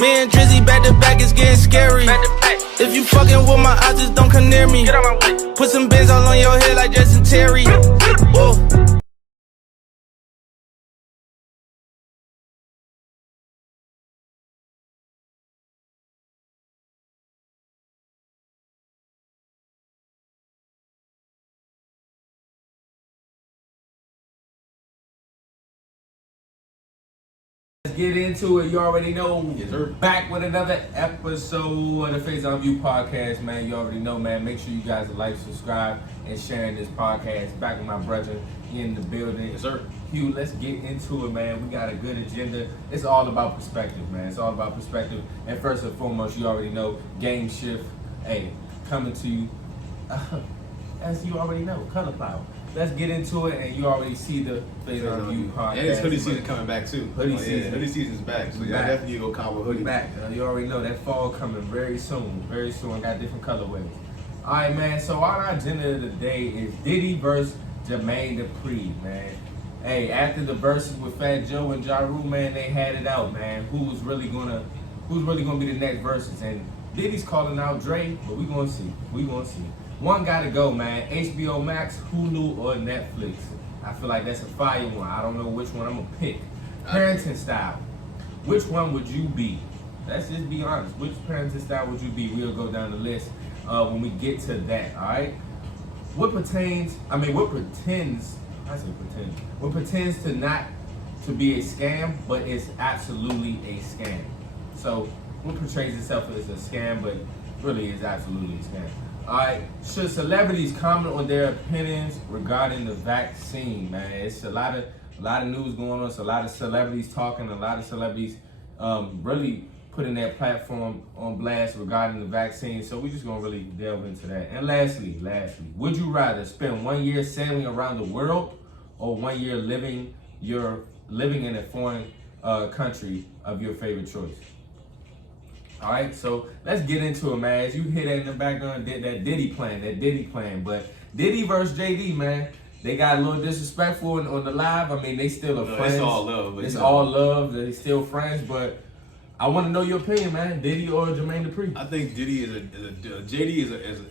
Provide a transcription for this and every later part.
Me and Drizzy back to back, it's getting scary. If you fucking with my eyes, just don't come near me. Put some bins all on your head like Justin Terry. Whoa. Let's get into it. You already know. Yes, sir. Back with another episode of the Faison View podcast, man. You already know, man. Make sure you guys like, subscribe, and sharing this podcast. Back with my brother in the building. Yes, sir. Hugh, let's get into it, man. We got a good agenda. It's all about perspective, man. It's all about perspective. And first and foremost, you already know, Game Shift, hey, coming to you, as you already know, Color Power. Let's get into it, and you already see the Faison View podcast. And it's hoodie season coming back too. Hoodie season. Hoodie season's back, so y'all definitely need to go cop a hoodie. Back. You already know that fall coming very soon. Very soon. Got different colorways. All right, man. So our agenda of the day is Diddy versus Jermaine Dupri, man. Hey, after the verses with Fat Joe and Ja Rule, man, they had it out, man. Who's really gonna be the next verses? And Diddy's calling out Dre, but we gonna see. One gotta go, man. HBO Max, Hulu, or Netflix. I feel like that's a fire one. I don't know which one I'm gonna pick. Parenting style. Which one would you be? Let's just be honest. Which parenting style would you be? We'll go down the list when we get to that. All right. What pretends to not to be a scam, but it's absolutely a scam. So what portrays itself as a scam, but really is absolutely a scam. Alright, should celebrities comment on their opinions regarding the vaccine, man? It's a lot of news going on. It's a lot of celebrities talking, a lot of celebrities really putting their platform on blast regarding the vaccine. So we're just gonna really delve into that. And lastly, would you rather spend 1 year sailing around the world or 1 year living in a foreign country of your favorite choice? All right, so let's get into it, man. As you hear that in the background, that Diddy playing. But Diddy versus JD, man, they got a little disrespectful on the live. I mean, they still are friends. It's all love. It's all love. They still friends. But I want to know your opinion, man. Diddy or Jermaine Dupri? I think Diddy JD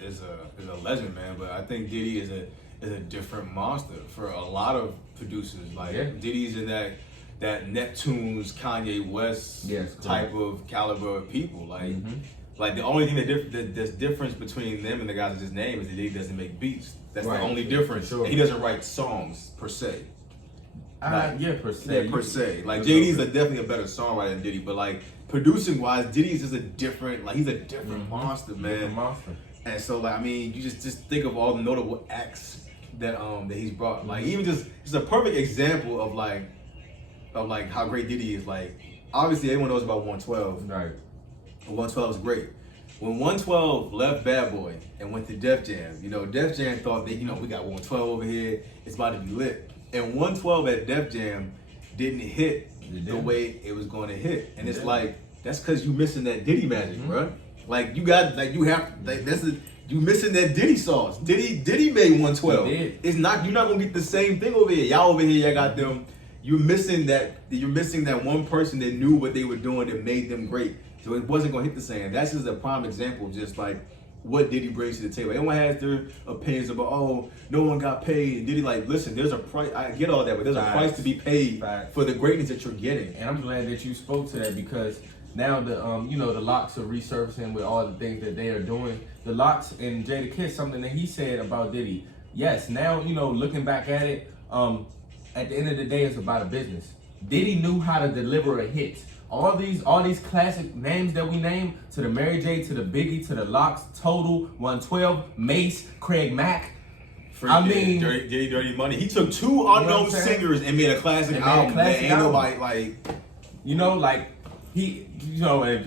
is a legend, man. But I think Diddy is a different monster for a lot of producers. Like Diddy's in that Neptune's Kanye West type of caliber of people. Like the only thing that's difference between them and the guys that just named is that Diddy doesn't make beats. That's the only difference. Sure. He doesn't write songs per se. Per se. Like JD's definitely a better songwriter than Diddy, but like producing wise, Diddy's just a different monster, man. Different monster. And so like I mean, you just think of all the notable acts that he's brought. Like even it's a perfect example of like how great Diddy is. Like obviously everyone knows about 112. Right. 112 is great. When 112 left Bad Boy and went to Def Jam, Def Jam thought that, we got 112 over here, it's about to be lit. And 112 at Def Jam didn't hit the way it was going to hit. And it's like, that's because you missing that Diddy magic, bro. Like you missing that Diddy sauce. Diddy made 112. It's not, you're not gonna get the same thing over here. Y'all over here, y'all got them. You're missing that one person that knew what they were doing that made them great. So it wasn't gonna hit the same. That's just a prime example of just like what Diddy brings to the table. Everyone has their opinions about, oh, no one got paid. And Diddy like, listen, there's a price. I get all that, but there's a price to be paid for the greatness that you're getting. And I'm glad that you spoke to that because now the the Locks are resurfacing with all the things that they are doing. The Locks and Jadakiss, something that he said about Diddy. Yes, now looking back at it, at the end of the day, it's about a business. Diddy knew how to deliver a hit. All these classic names that we name, to the Mary J, to the Biggie, to the Locks, Total, 112, Mace, Craig Mack. Dirty Money. He took two unknown singers and made a classic album. Ain't nobody like he,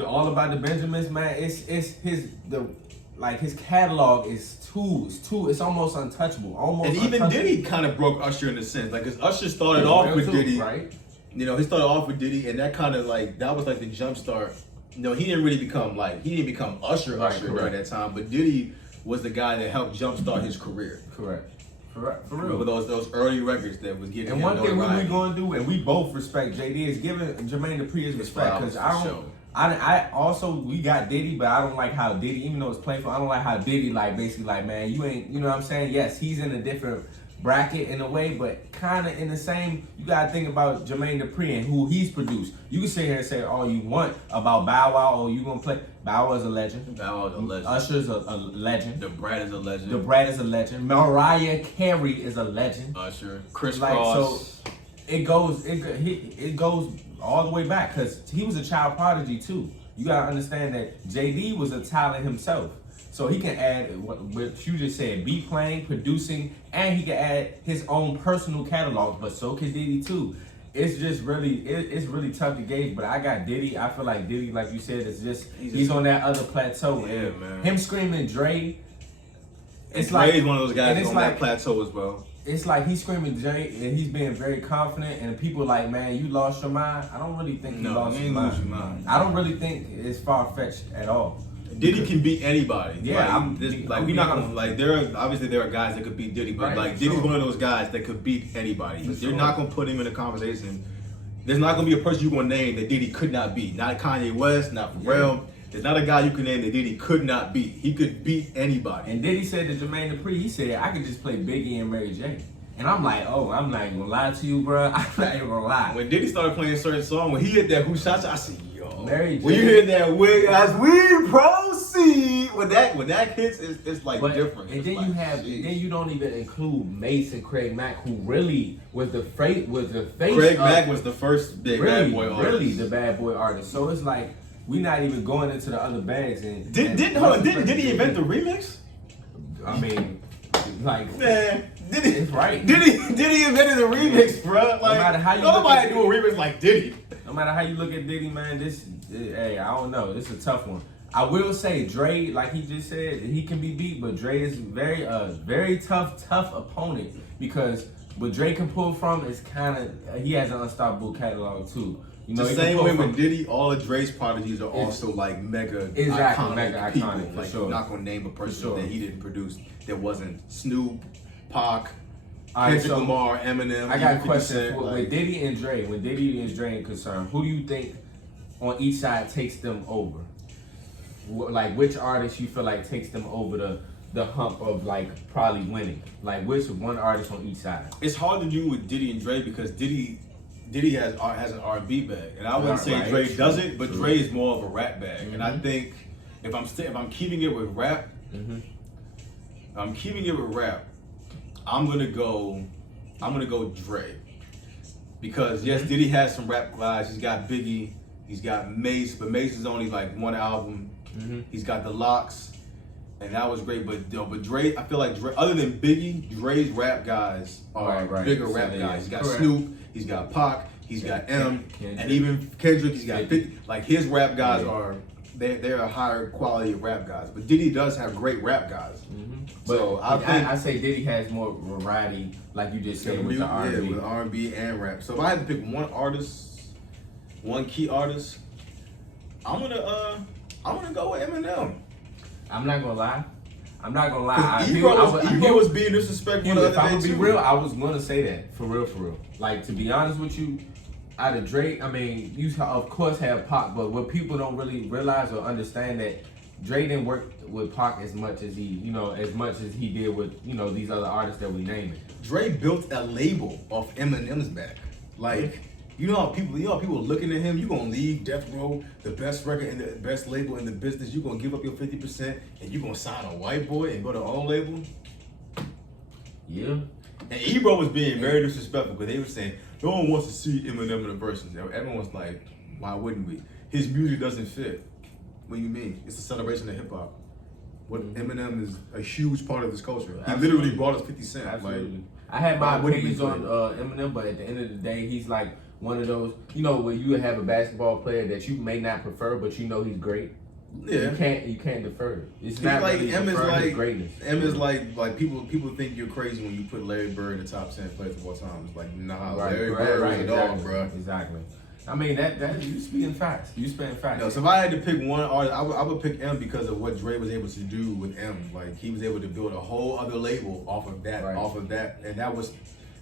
all about the Benjamins, man. It's his catalog is it's almost untouchable. And even Diddy kind of broke Usher in a sense, like because Usher started off with Diddy, right? He started off with Diddy, and that kind of that was like the jump start. He didn't really become Usher during that time, but Diddy was the guy that helped jumpstart his career. Correct. For real. With those early records that was getting. And one thing we gonna do, and we both respect JD, is giving Jermaine Dupri his respect, because I also, we got Diddy, but I don't like how Diddy, even though it's playful, I don't like how Diddy basically man, you ain't, you know what I'm saying? Yes, he's in a different bracket in a way, but kind of in the same. You gotta think about Jermaine Dupri and who he's produced. You can sit here and say all you want about Bow Wow, or you gonna play. Bow Wow's a legend. Usher's a legend. The Brat is a legend. Mariah Carey is a legend. Usher, Chris Cross. So it goes all the way back, because he was a child prodigy too. You gotta understand that JD was a talent himself. So he can add what you just said, beat playing, producing, and he can add his own personal catalog, but so can Diddy too. It's just really, it's really tough to gauge, but I got Diddy. I feel like Diddy, like you said, is just, he's on that other plateau. Yeah, and man. Him screaming Dre, it's like, Dre's one of those guys on that plateau as well. It's like he's screaming Dre, and he's being very confident, and people like, man, you lost your mind. I don't really think you lost your mind. I don't really think it's far-fetched at all. Diddy can beat anybody. Yeah, we're not gonna there are guys that could beat Diddy, but Diddy's one of those guys that could beat anybody. You're not gonna put him in a conversation. There's not gonna be a person you gonna name that Diddy could not beat. Not Kanye West, not Pharrell. Yeah. There's not a guy you can name that Diddy could not beat. He could beat anybody. And Diddy said to Jermaine Dupri, he said, I could just play Biggie and Mary J. And I'm like, oh, I'm not even gonna lie to you, bro. I'm not even gonna lie. When Diddy started playing certain songs, when he hit that Who Shot You, I said, yo. Mary J. When you hear that, as we proceed, when that hits, it's like different. And then then you don't even include Mace and Craig Mack, who really was the face. Craig Mack was the first big bad boy artist. Really the bad boy artist. So it's like, we're not even going into the other bags. And did he invent the remix? I mean, like, man. Diddy invented the remix, bro. Like, no matter how you nobody do a remix like Diddy. No matter how you look at Diddy, man, hey, I don't know. This is a tough one. I will say Dre, like he just said, he can be beat, but Dre is very tough opponent, because what Dre can pull from is he has an unstoppable catalog too. You know, the same way with Diddy, all of Dre's prodigies are also like mega iconic people. Like, you're not gonna name a person that he didn't produce that wasn't Snoop, Pac, Kendrick Lamar, Eminem. I got a question with Diddy and Dre. When Diddy and Dre are concerned, who do you think on each side takes them over? Like, which artist you feel like takes them over the hump of like probably winning? Like, which one artist on each side? It's hard to do with Diddy and Dre, because Diddy has an R&B bag, and I wouldn't say Dre doesn't, but Dre is more of a rap bag. Mm-hmm. And I think if I'm keeping it with rap, I'm gonna go Dre, because yes, Diddy has some rap guys. He's got Biggie, he's got Mace, but Mace is only like one album. He's got the Locks, and that was great. But Dre, I feel like Dre, other than Biggie, Dre's rap guys are bigger rap guys. He's got Snoop, he's got Pac, he's got M, and even Kendrick. He's got 50. Like, his rap guys they're a higher quality of rap guys. But Diddy does have great rap guys. So I say Diddy has more variety, like you just said, with the R&B. Yeah, with R&B and rap. So if I had to pick one key artist, I'm gonna go with Eminem. I'm not gonna lie. He was being disrespectful. If I'm gonna be real, I was gonna say that for real. Like, to be honest with you, out of Drake, I mean, you of course have Pac, but what people don't really realize or understand, that Dre didn't work with Pac as much as he did with, these other artists that we naming. Dre built a label off Eminem's back. Like, you know how people looking at him. You gonna leave Death Row, the best record and the best label in the business. You gonna give up your 50% and you gonna sign a white boy and go to own label. Yeah. And Ebro was being very disrespectful, because they were saying no one wants to see Eminem in the verses. Everyone's like, why wouldn't we? His music doesn't fit. What do you mean? It's a celebration of hip hop. Eminem is a huge part of this culture. He literally brought us 50 Cent. Absolutely. Like, I had my opinions on Eminem, but at the end of the day, he's like one of those, where you have a basketball player that you may not prefer, but he's great. Yeah, you can't defer. It's not like really M is like greatness. M is like people think you're crazy when you put Larry Bird in the top 10 players of all time. It's like, nah, Larry Bird is a dog, bro. Exactly. I mean, that you speaking facts. You spitting facts. No, so if I had to pick one artist, I would pick M because of what Dre was able to do with M. Like he was able to build a whole other label off of that, and that was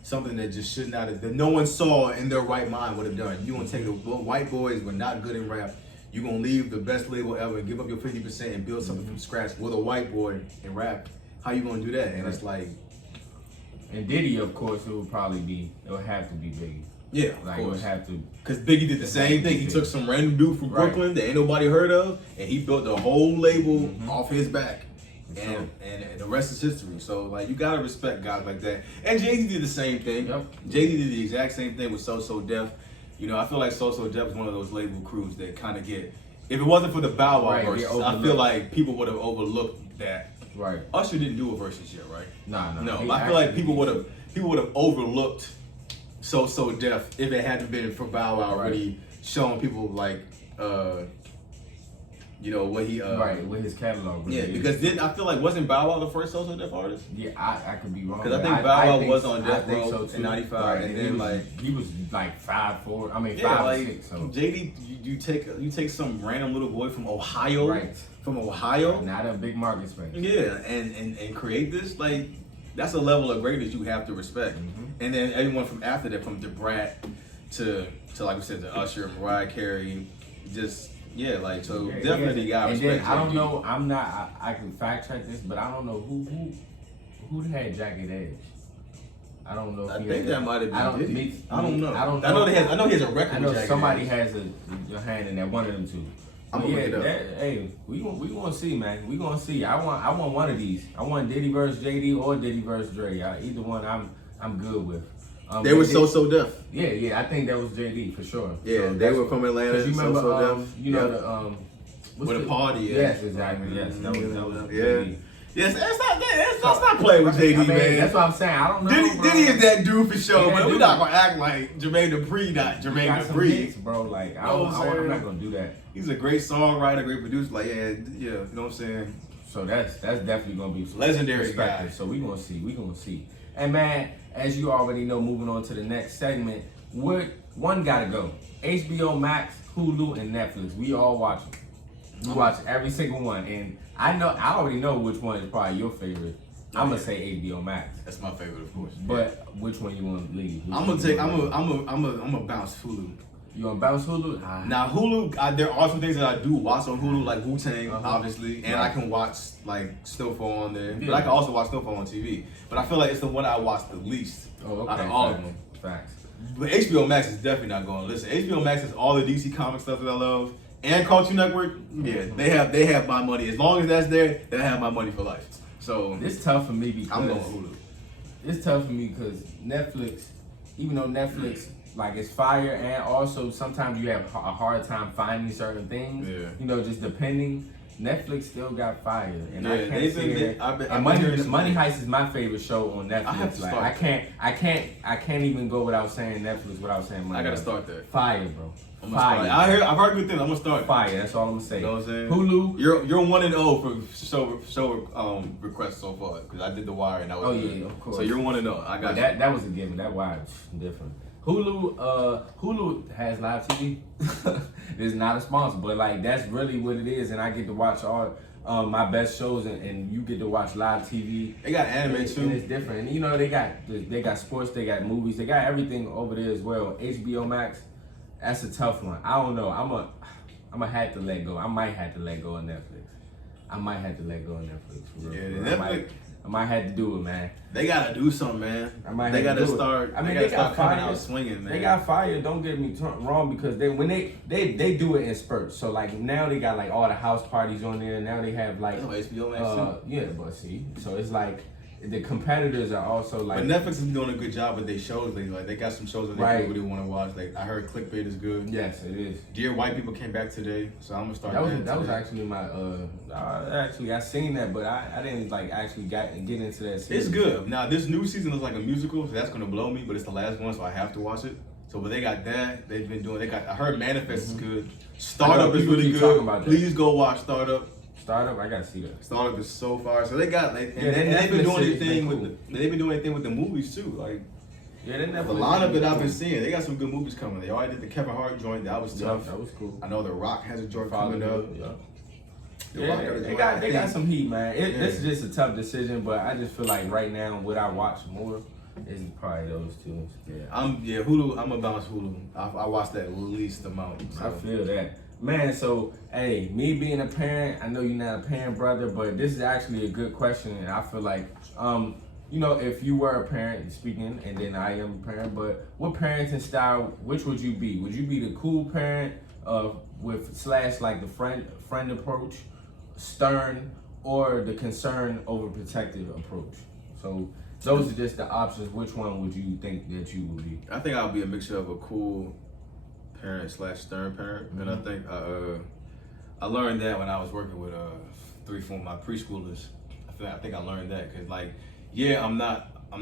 something that just should not have, that no one saw in their right mind would have done. You gonna take the white boys were not good in rap. You gonna leave the best label ever and give up your 50% and build something from scratch with a white boy in rap. How you gonna do that? And it's like, and Diddy, of course, it would have to be Biggie. Yeah, like it would have to, because Biggie did the same thing. He took some random dude from Brooklyn that ain't nobody heard of, and he built the whole label off his back. And the rest is history. So like you gotta respect guys like that. And Jay-Z did the same thing. Yep. Jay-Z did the exact same thing with So Def. You know, I feel like So Def is one of those label crews that kind of get, if it wasn't for the Bow Wow verses, I feel like people would have overlooked that. Right. Usher didn't do a verses yet, right? No. I feel like people would have overlooked So Def if it hadn't been for Bow Wow really showing people like you know what he with his catalog. Really because I feel like wasn't Bow Wow the first So Def artist? Yeah, I could be wrong. Because I think Bow Wow was on Death Row in '95, and then he was like 5'4". I mean 5'6". So JD, you take some random little boy from Ohio, from Ohio, not a big market space. Yeah, and create this like that's a level of greatness you have to respect. And then everyone from after that, from DeBrat to like we said, to Usher, Mariah Carey, just. Yeah, like so definitely got respect. And then I don't know. I can fact check this, but I don't know who had Jagged Edge. I don't know. If I think that might have been Diddy. I don't know. I know he has a record. I know with Jagged somebody Edge. has a hand in that. One of them two. I'm gonna look it up. Hey, we gonna see, man. We gonna see. I want one of these. I want Diddy vs JD or Diddy vs Dre. Either one, I'm good with. They were So Def. Yeah, I think that was JD for sure. Yeah, so they were from Atlanta. You remember, So Def. you know the with a party. Yes, exactly. Yes, that was JD. Yes, let's not play with JD, man. That's what I'm saying. I don't know. Diddy is that dude for sure, but we're not gonna act like Jermaine Dupri, not Jermaine Dupri, bro. Like I'm not gonna do that. He's a great songwriter, great producer. Like you know what I'm saying. So that's definitely gonna be legendary guy. So we gonna see. And man, as you already know, moving on to the next segment, one gotta go. HBO Max, Hulu, and Netflix. We all watch them. We watch every single one, and I already know which one is probably your favorite. I'm gonna say HBO Max. That's my favorite, of course. But which one you want to leave? I'm gonna bounce Hulu. You gonna bounce Hulu? Now Hulu, there are some things that I do watch on Hulu, like Wu-Tang, obviously, and I can watch like Snowfall on there. Yeah. But I can also watch Snowfall on TV. But I feel like it's the one I watch the least out of all of them. Facts. But HBO Max is definitely not going. Listen, HBO Max has all the DC comic stuff that I love, and Cartoon Network. Yeah, they have my money. As long as that's there, they have my money for life. So it's tough for me because I'm going Hulu. It's tough for me because Netflix, even though Netflix like it's fire, and also sometimes you have a hard time finding certain things. Yeah. You know, just depending. Netflix still got fire, and I can't say that. Money Heist is my favorite show on Netflix. I have to start. I can't even go without saying Netflix without saying Money Heist. I gotta start that. Fire, bro. Fire. I've heard good things. I'm gonna start. Fire. That's all I'm gonna say. You know what I'm saying? Hulu. You're 1-0 for show requests so far because I did The Wire and that was good. Yeah, of course. So you're 1-0. I got that was a given. That Wire is different. Hulu has live TV. It's not a sponsor, but like that's really what it is, and I get to watch all my best shows, and you get to watch live TV. They got anime too. And it's different, and you know they got sports, they got movies, they got everything over there as well. HBO Max, that's a tough one. I don't know. I'm gonna have to let go. I might have to let go of Netflix. For real. Netflix. I might have to do it, man. They gotta do something, man. They gotta start. I mean, they got fire out swinging, man. They got fire. Don't get me wrong, because when they do it in spurts. So like now they got like all the house parties on there. Now they have like HBO Max. Yeah, but see, so it's like the competitors are also like. But Netflix is doing a good job with their shows lately. Like they got some shows that they really want to watch. Like I heard Clickbait is good. Yes, it is. Dear White People came back today, so I'm gonna start. That was actually my I seen that, but I didn't like actually get into that series. It's good. Now this new season is like a musical, so that's gonna blow me. But it's the last one, so I have to watch it. So but they got that. They've been doing. I heard Manifest is good. Startup is really good. Please go watch Startup. Startup, I gotta see that. Startup is so far. So they got they've been doing anything with the movies too. Like Yeah, they never. The lineup that I've been seeing, they got some good movies coming. They already did the Kevin Hart joint. That was tough. That was cool. I know The Rock has a joint coming up. They got some heat, man. This is just a tough decision, but I just feel like right now, what I watch more is probably those two. Hulu. I'm gonna bounce Hulu. I watch that least amount. So. I feel that, man. So, hey, me being a parent, I know you're not a parent, brother, but this is actually a good question, and I feel like, you know, if you were a parent speaking, and then I am a parent, but what parenting style, which would you be? Would you be the cool parent, with / like the friend approach, stern, or the concern overprotective approach? So those are just the options. Which one would you think that you would be? I think I'll be a mixture of a cool parent / stern parent, and I think I learned that when I was working with 3 my preschoolers. I think I learned that because I'm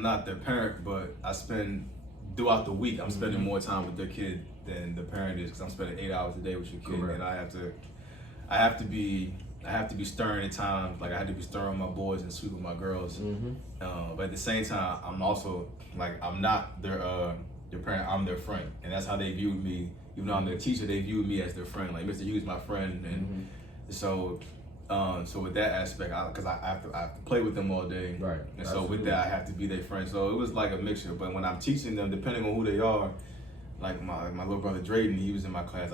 not their parent, but I spend throughout the week I'm spending more time with their kid than the parent is, because I'm spending 8 hours a day with your kid. Correct. And I have to be stern at times. Like I had to be stern with my boys and sweet with my girls. But at the same time, I'm also I'm not their parent. I'm their friend, and that's how they viewed me. Even though I'm their teacher, they viewed me as their friend. Like Mr. Hughes, my friend, and so with that aspect, because I have to play with them all day, right? And so with that, I have to be their friend. So it was like a mixture. But when I'm teaching them, depending on who they are, like my little brother Drayden, he was in my class.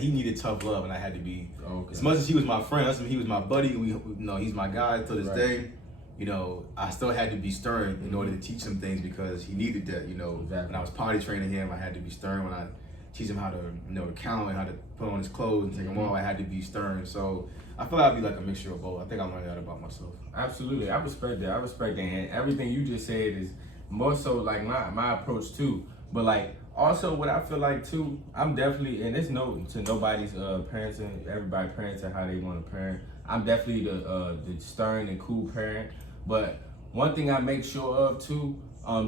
He needed tough love, and I had to be as much as he was my friend. He was my buddy. He's my guy to this day. You know, I still had to be stern in order to teach him things because he needed that. You know, when I was potty training him, I had to be stern. When I teach him how to to count and how to put on his clothes and take them off, I had to be stern. So I feel like I'd be like a mixture of both. I think I learned that about myself. Absolutely, I respect that. And everything you just said is more so like my approach too. But also what I feel like too, I'm definitely, and it's to nobody's parenting, everybody parenting how they want to parent. I'm definitely the stern and cool parent. But one thing I make sure of too,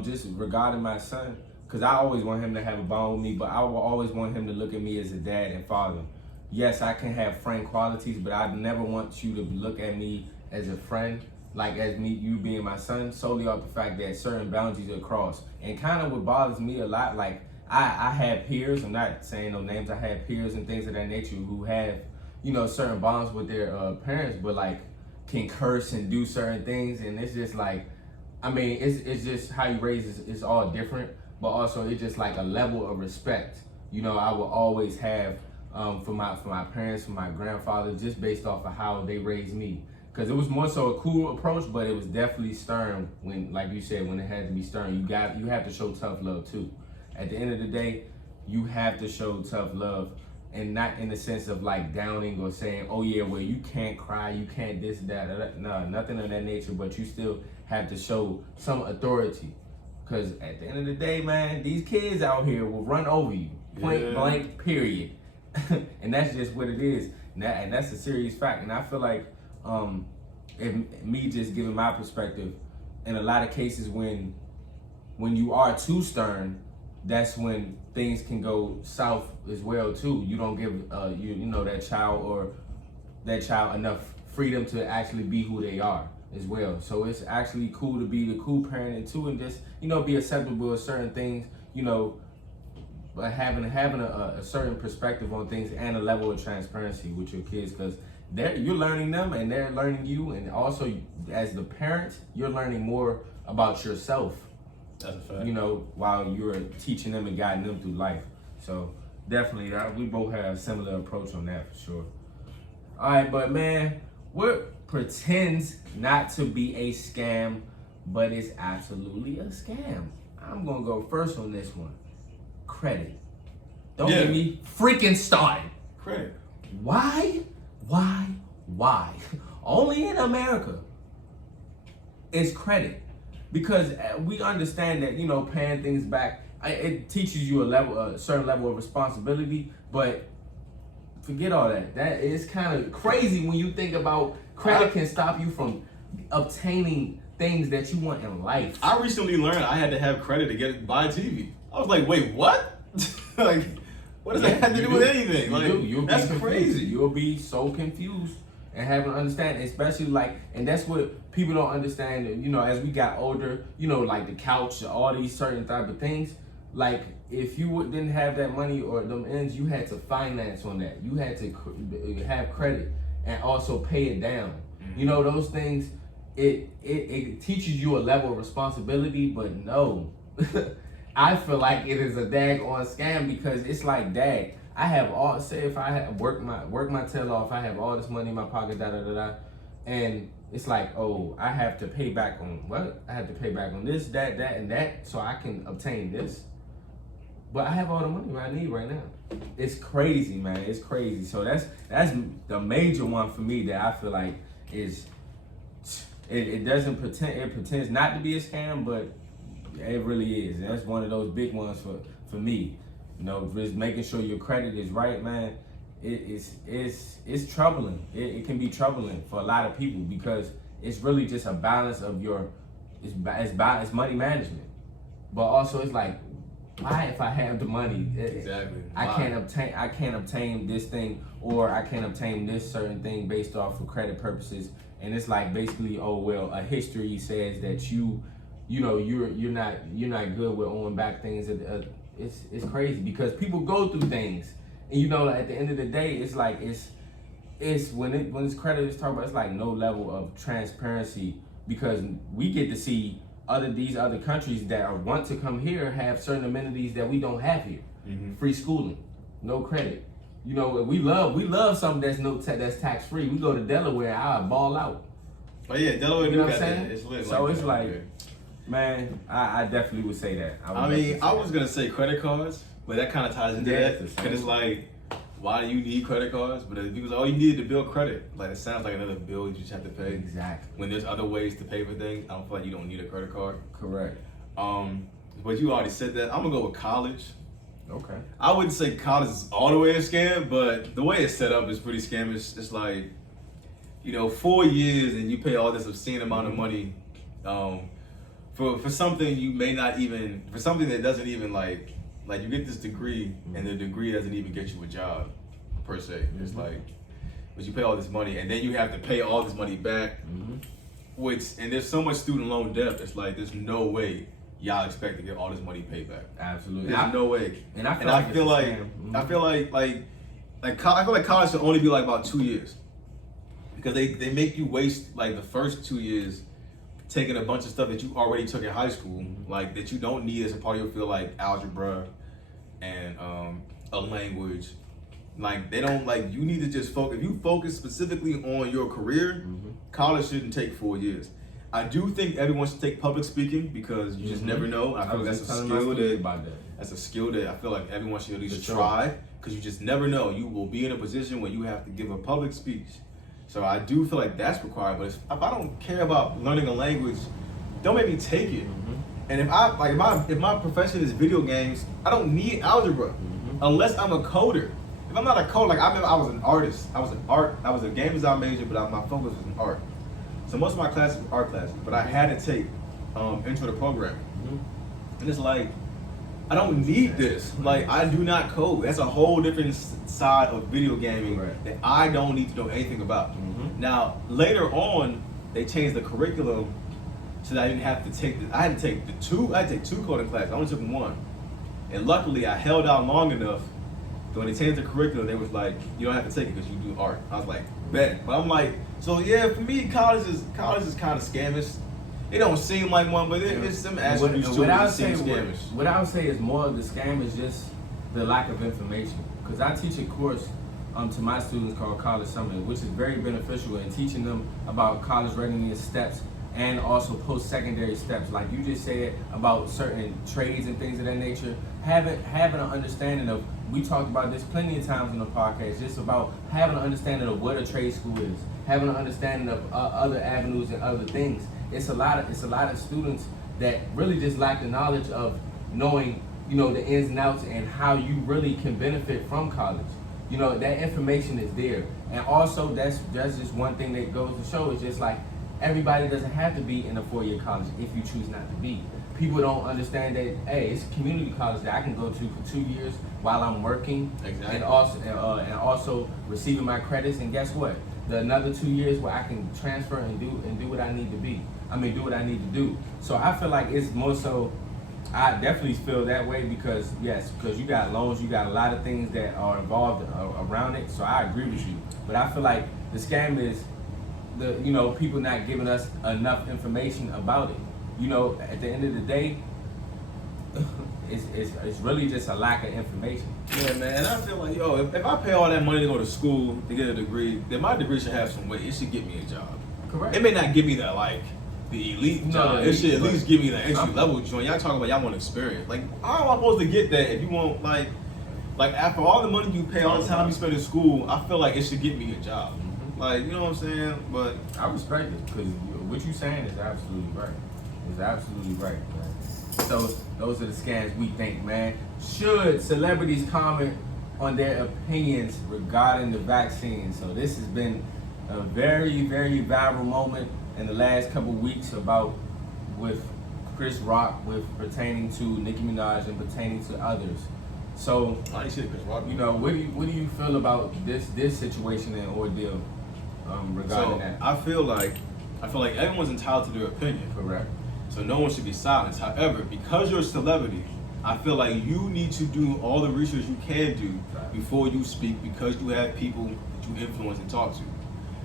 just regarding my son, because I always want him to have a bond with me, but I will always want him to look at me as a dad and father. Yes, I can have friend qualities, but I never want you to look at me as a friend, you being my son, solely off the fact that certain boundaries are crossed. And kind of what bothers me a lot, I had peers, I'm not saying no names, I had peers and things of that nature who have, certain bonds with their parents, but can curse and do certain things. And it's just it's just how you raise is all different, but also it's just a level of respect. I will always have for my parents, for my grandfather, just based off of how they raised me. Because it was more so a cool approach, but it was definitely stern when, like you said, when it had to be stern. You have to show tough love too. At the end of the day, you have to show tough love, and not in the sense of downing or saying, oh yeah, well you can't cry, you can't this, that. No, nothing of that nature, but you still have to show some authority. Because at the end of the day, man, these kids out here will run over you, point blank, period. And that's just what it is. And that's a serious fact. And I feel like, if me just giving my perspective, in a lot of cases when you are too stern, that's when things can go south as well too. You don't give that child enough freedom to actually be who they are as well. So it's actually cool to be the cool parent too, and just be acceptable of certain things, but having a certain perspective on things and a level of transparency with your kids, because you're learning them and they're learning you, and also as the parent, you're learning more about yourself. That's a fact. While you're teaching them and guiding them through life. So definitely, we both have a similar approach on that for sure. All right, but man, what pretends not to be a scam, but it's absolutely a scam? I'm gonna go first on this one. Credit. Don't get me freaking started. Credit. Why? Only in America is credit. Because we understand that, paying things back, it teaches you a certain level of responsibility, but forget all that. That is kind of crazy when you think about credit can stop you from obtaining things that you want in life. I recently learned I had to have credit to buy a TV. I was like, wait, what? What does that have to do with anything? You'll that's be crazy. You'll be so confused. and having to understand, especially like, and that's what people don't understand, you know, as we got older, you know, like the couch, all these certain type of things, like if you didn't have that money or them ends, you had to finance on that. You had to have credit and also pay it down. You know, those things, it teaches you a level of responsibility, but no. I feel like it is a daggone scam because it's like, dag, I have all, say if I have work my tail off, I have all this money in my pocket, and it's like, oh, I have to pay back on what? I have to pay back on this, that, and that, so I can obtain this. But I have all the money I need right now. It's crazy, man. It's crazy. So that's the major one for me that I feel like is, it doesn't pretend, it pretends not to be a scam, but it really is. And that's one of those big ones for me. You know, just making sure your credit is right, man. It's troubling. It can be troubling for a lot of people because it's really just a balance of your, it's money management. But also it's like, why if I have the money? Exactly. I can't obtain this thing, or I can't obtain this certain thing based off of credit purposes. And it's like basically, oh well, a history says that you know, you're not good with owing back things. It's crazy because people go through things, and you know, at the end of the day, it's like it's when it's credit is talked about, it's like no level of transparency because we get to see these other countries that want to come here have certain amenities that we don't have here. Free schooling, no credit. You know, we love something that's tax free. We go to Delaware, I ball out. Oh yeah, Delaware. You know what I'm saying? It's lit. So it's like. Man, I definitely would say that. I was gonna say credit cards, but that kind of ties into that because it's like, why do you need credit cards? But because all you needed to build credit, like it sounds like another bill you just have to pay. Exactly. When there's other ways to pay for things, I don't feel like you don't need a credit card. Correct. But you already said that. I'm gonna go with college. Okay. I wouldn't say college is all the way a scam, but the way it's set up is pretty scamish. It's like, you know, 4 years and you pay all this obscene amount of money. For something you may not even, for something that doesn't even like you get this degree and the degree doesn't even get you a job per se. It's like, but you pay all this money and then you have to pay all this money back, and there's so much student loan debt. It's like there's no way y'all expect to get all this money paid back. Absolutely, there's no way. And I feel like college should only be like about 2 years because they make you waste like the first 2 years taking a bunch of stuff that you already took in high school, like that you don't need as a part of your field, like algebra and a language. Like they don't like, you need to just focus. If you focus specifically on your career, college shouldn't take 4 years. I do think everyone should take public speaking because you just never know. I feel like that's a skill that I feel like everyone should at least try because you just never know. You will be in a position where you have to give a public speech. So I do feel like that's required, but if I don't care about learning a language, don't make me take it. And if my profession is video games, I don't need algebra unless I'm a coder. If I'm not a coder, like I was an artist. I was a game design major, but my focus was in art. So most of my classes were art classes, but I had to take intro to programming. And it's like, I don't need this. Like, I do not code. That's a whole different side of video gaming that I don't need to know anything about. Now, later on, they changed the curriculum so that I didn't have to take I had to take two coding classes. I only took one. And luckily, I held out long enough. So when they changed the curriculum, they was like, you don't have to take it because you do art. I was like, bet. But I'm like, so yeah, for me, college is kind of scamish. It don't seem like one, but it's some attributes to it that seem scamish. What I would say is more of the scam is just the lack of information. Because I teach a course to my students called College Summit, which is very beneficial in teaching them about college readiness steps and also post-secondary steps. Like you just said about certain trades and things of that nature. Having an understanding of, we talked about this plenty of times in the podcast, just about having an understanding of what a trade school is, having an understanding of other avenues and other things. It's a lot of students that really just lack the knowledge of knowing, you know, the ins and outs and how you really can benefit from college. You know, that information is there. And also that's just one thing that goes to show, is just like everybody doesn't have to be in a 4-year college if you choose not to be. People don't understand that, hey, it's community college that I can go to for 2 years while I'm working, and also receiving my credits. And guess what? another 2 years where I can transfer and do what I need to be. Do what I need to do. So I feel like it's more so. I definitely feel that way because you got loans, you got a lot of things that are involved around it. So I agree with you. But I feel like the scam is people not giving us enough information about it. At the end of the day, it's really just a lack of information. Yeah, man. And I feel like, if I pay all that money to go to school to get a degree, then my degree should have some weight. It should get me a job. Correct. It may not give me that the elite job. It should at least give me the entry level joint. Y'all talking about y'all want experience. Like, how am I supposed to get that if you want like after all the money you pay, all the time you spend in school, I feel like it should get me a job. Mm-hmm. Like, you know what I'm saying? But I respect it because what you're saying is absolutely right. It's absolutely right, man. So those are the scams we think, man. Should celebrities comment on their opinions regarding the vaccine? So this has been a very, very viral moment in the last couple of weeks with Chris Rock, with pertaining to Nicki Minaj and pertaining to others. So, I ain't seen Chris Rock. What do you feel about this situation and ordeal regarding that? I feel like everyone's entitled to their opinion. Correct. So no one should be silenced. However, because you're a celebrity, I feel like you need to do all the research you can do before you speak because you have people that you influence and talk to.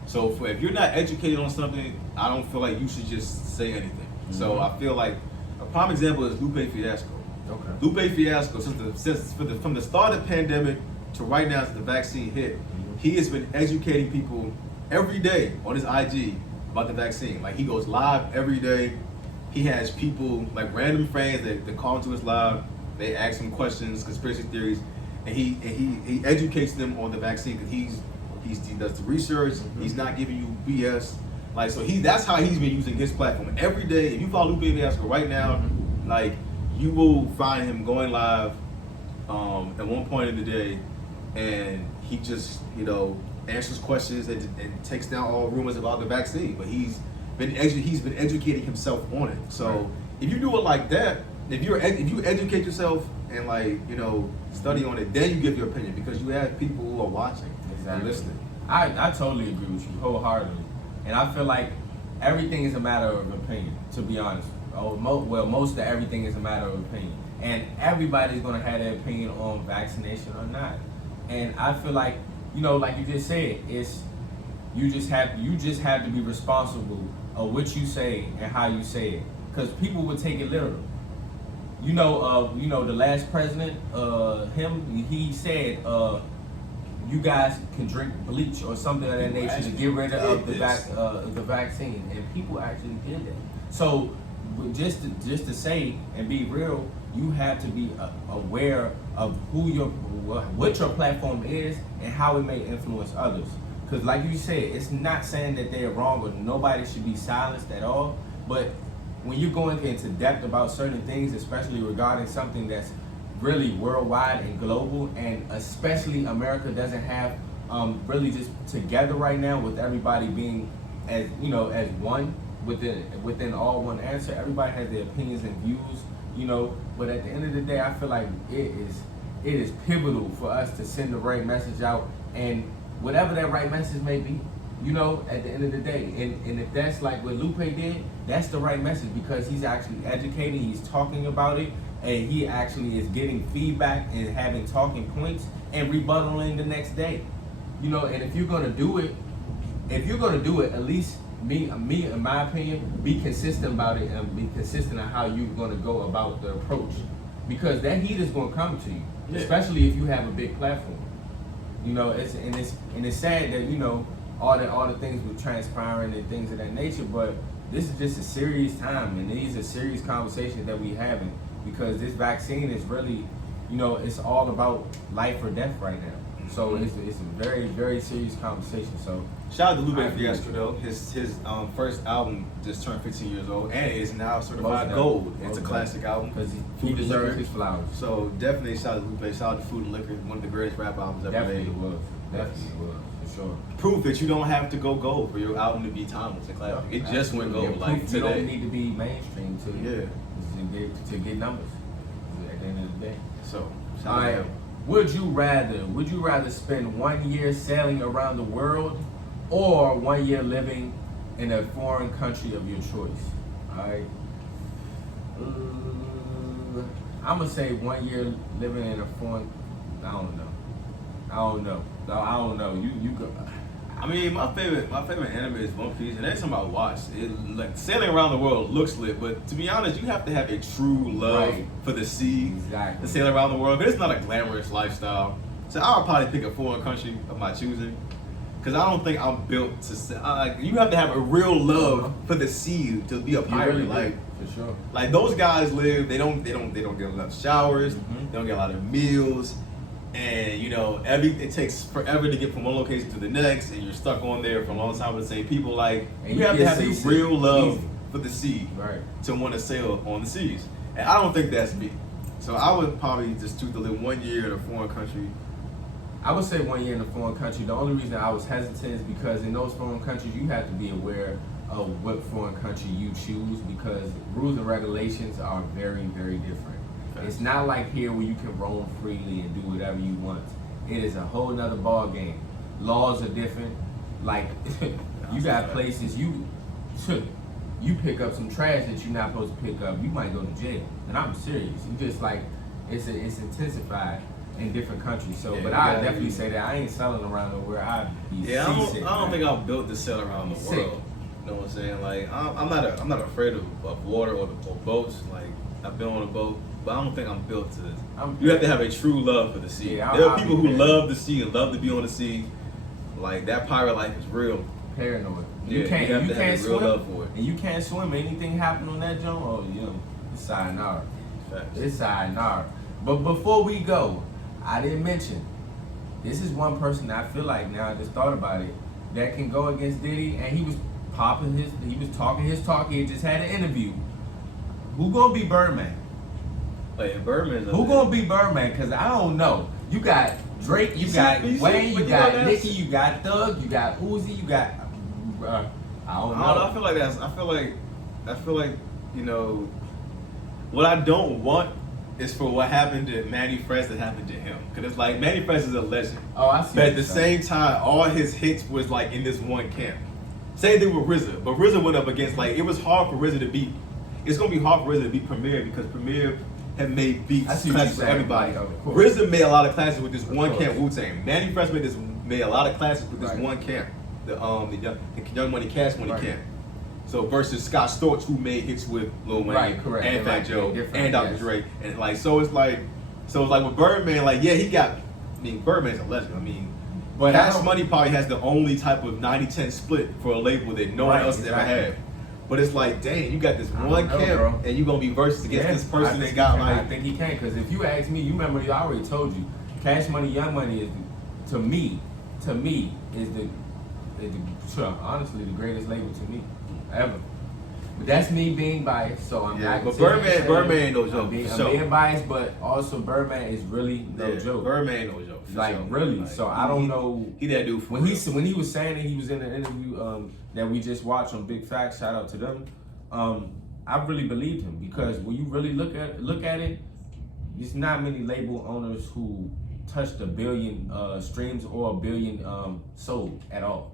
So if you're not educated on something, I don't feel like you should just say anything. Mm-hmm. So I feel like a prime example is Lupe Fiasco. Okay. Lupe Fiasco, from the start of the pandemic to right now, since the vaccine hit, he has been educating people every day on his IG about the vaccine. Like, he goes live every day. He has people, like random fans that call into his live. They ask him questions, conspiracy theories, and he educates them on the vaccine because he does the research. Mm-hmm. He's not giving you BS. Like, so that's how he's been using his platform every day. If you follow Lupe Fiasco right now, like, you will find him going live at one point in the day, and he just answers questions and takes down all rumors about the vaccine. But he's been educating himself on it. So if you do it like that, if you educate yourself and study on it, then you give your opinion because you have people who are watching and listening. I totally agree with you wholeheartedly, and I feel like everything is a matter of opinion. To be honest, most of everything is a matter of opinion, and everybody's gonna have their opinion on vaccination or not. And I feel like like you just said, you just have to be responsible of what you say and how you say it, because people would take it literal. The last president, he said, you guys can drink bleach or something of that nature to get rid of the vaccine, and people actually did that. So, just to say and be real, you have to be aware of what your platform is and how it may influence others. Because like you said, it's not saying that they're wrong or nobody should be silenced at all. But when you're going into depth about certain things, especially regarding something that's really worldwide and global, and especially America doesn't have really just together right now with everybody being as one within all one answer. Everybody has their opinions and views, but at the end of the day, I feel like it is pivotal for us to send the right message out, and whatever that right message may be, at the end of the day. And if that's like what Lupe did, that's the right message because he's actually educating, he's talking about it, and he actually is getting feedback and having talking points and rebuttaling the next day. And if you're gonna do it, at least me, in my opinion, be consistent about it and be consistent on how you're gonna go about the approach. Because that heat is gonna come to you, especially if you have a big platform. It's sad that all the things were transpiring and things of that nature, but this is just a serious time, and these are serious conversations that we having because this vaccine is really, it's all about life or death right now. So it's a very, very serious conversation. So shout out to Lupe Fiasco though. His first album just turned 15 years old and is now certified gold. It's a classic album because he deserves his flowers. So definitely shout out to Lupe. Shout out to Food and Liquor, one of the greatest rap albums ever made. Definitely was, for sure. Proof that you don't have to go gold for your album to be timeless and classic. It just went gold like today. You don't need to be mainstream to get numbers at the end of the day. So all right. Would you rather spend 1 year sailing around the world or 1 year living in a foreign country of your choice. All right. I'm gonna say 1 year living in a foreign. I don't know. You go. I mean, my favorite anime is One Piece, and every time I watch it, like sailing around the world looks lit. But to be honest, you have to have a true love for the sea to sail around the world. But it's not a glamorous lifestyle. So I would probably pick a foreign country of my choosing, because I don't think I'm built to. You have to have a real love for the sea to be a pirate. Really like for sure. Like those guys live. They don't get enough showers. They don't get a lot of meals. And you know, it takes forever to get from one location to the next, and you're stuck on there for a long time with the same people. Like, and you have to have a real love for the sea to want to sail on the seas. And I don't think that's me. So I would probably just choose to live 1 year in a foreign country. I would say 1 year in a foreign country. The only reason I was hesitant is because in those foreign countries, you have to be aware of what foreign country you choose, because rules and regulations are very, very different. It's not like here where you can roam freely and do whatever you want. It is a whole nother ball game. Laws are different. Like you got places you pick up some trash that you're not supposed to pick up, you might go to jail. And I'm serious. You just like it's intensified in different countries. So, but I definitely say that I ain't selling around nowhere. I'd be seasick. I don't think I'm built to sail around the world. You know what I'm saying? Like I'm not afraid of water or boats. Like I've been on a boat. But I don't think I'm built to this. You have to have a true love for the sea. There are people who love the sea and love to be on the sea. Like that pirate life is real. Paranoid. You can't swim. Real love for it. And you can't swim. Anything happen on that jump? Oh, it's sayonara. It's sayonara. But before we go, I didn't mention. This is one person that I feel like now I just thought about it that can go against Diddy, and he was talking his talk. He just had an interview. Who gonna be Birdman? Birdman. Who gonna be Birdman? Because I don't know. You got Drake, you got Wayne, you got Nicki, you got Thug, you got Uzi, you got. I don't know. I feel like you know. What I don't want is for what happened to Manny Fresh that happened to him. Because it's like Manny Fresh is a legend. Oh, I see. But at the same time, all his hits was like in this one camp. Same thing with RZA, but RZA went up against it was hard for RZA to beat. It's gonna be hard for RZA to beat Premier because Premier have made beats classics for everybody. RZA made a lot of classes with this one camp Wu-Tang. Manny Fresh made a lot of classes with this one camp, the Young Money Cash Money camp. So versus Scott Storch, who made hits with Lil Wayne and Fat Joe and Dr. Dre, and it's like with Birdman, Birdman's a legend. I mean, but Cash Money probably has the only type of 90-10 split for a label that no one else has ever had. But it's like, dang, you got this one camp, and you gonna be versus against this person that got I think he can, because if you ask me, you remember I already told you, Cash Money, Young Money is to me is honestly the greatest label to me ever. But that's me being biased, so I'm not. But Birdman ain't no joke. I'm being biased, but also Birdman is really no joke. Birdman ain't no joke. Really. So I don't know. He that dude when he was saying that he was in an interview that we just watched on Big Facts. Shout out to them. I really believed him, because when you really look at it, there's not many label owners who touched 1 billion streams or 1 billion sold at all.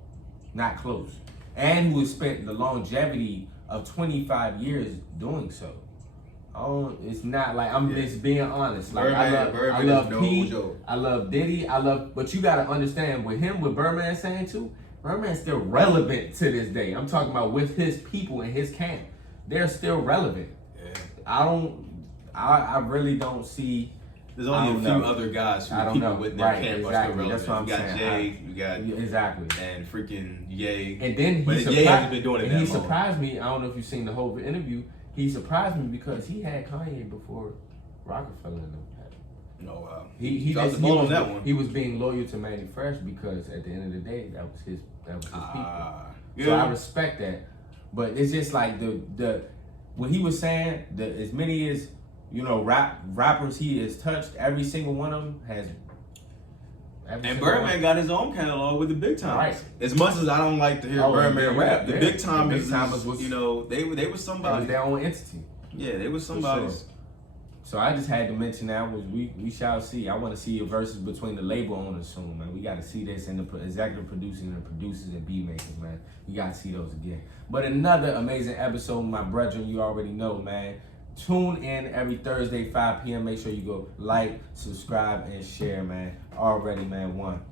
Not close. And who has spent the longevity of 25 years doing so. It's not like I'm just being honest. Like Birdman, I love P, I love Diddy, but you gotta understand with Birdman saying too, Birdman's still relevant to this day. I'm talking about with his people in his camp. They're still relevant. Yeah. I really don't see. There's only a few other guys who people with their camp are still relevant. That's what I'm saying. You got Jay, you got exactly, and freaking Ye. And then Ye hasn't been doing it that long. He surprised me. I don't know if you've seen the whole interview. He surprised me because he had Kanye before Rockefeller and them. No, wow. He was being loyal to Manny Fresh because at the end of the day, that was his people. Yeah. So I respect that. But it's just like the what he was saying, as many as rappers he has touched, every single one of them has. And Birdman got his own catalog with the Big Timers. Right. As much as I don't like to hear Birdman rap, the Big Timers was, they were somebody. They was their own entity. Yeah, they were somebody's. So I just had to mention that, was we shall see. I want to see your verses between the label owners soon, man. We got to see this in the executive producers and beat makers, man. We got to see those again. But another amazing episode, my brethren, you already know, man. Tune in every Thursday, 5 p.m. Make sure you go like, subscribe, and share, man. Already, man, one.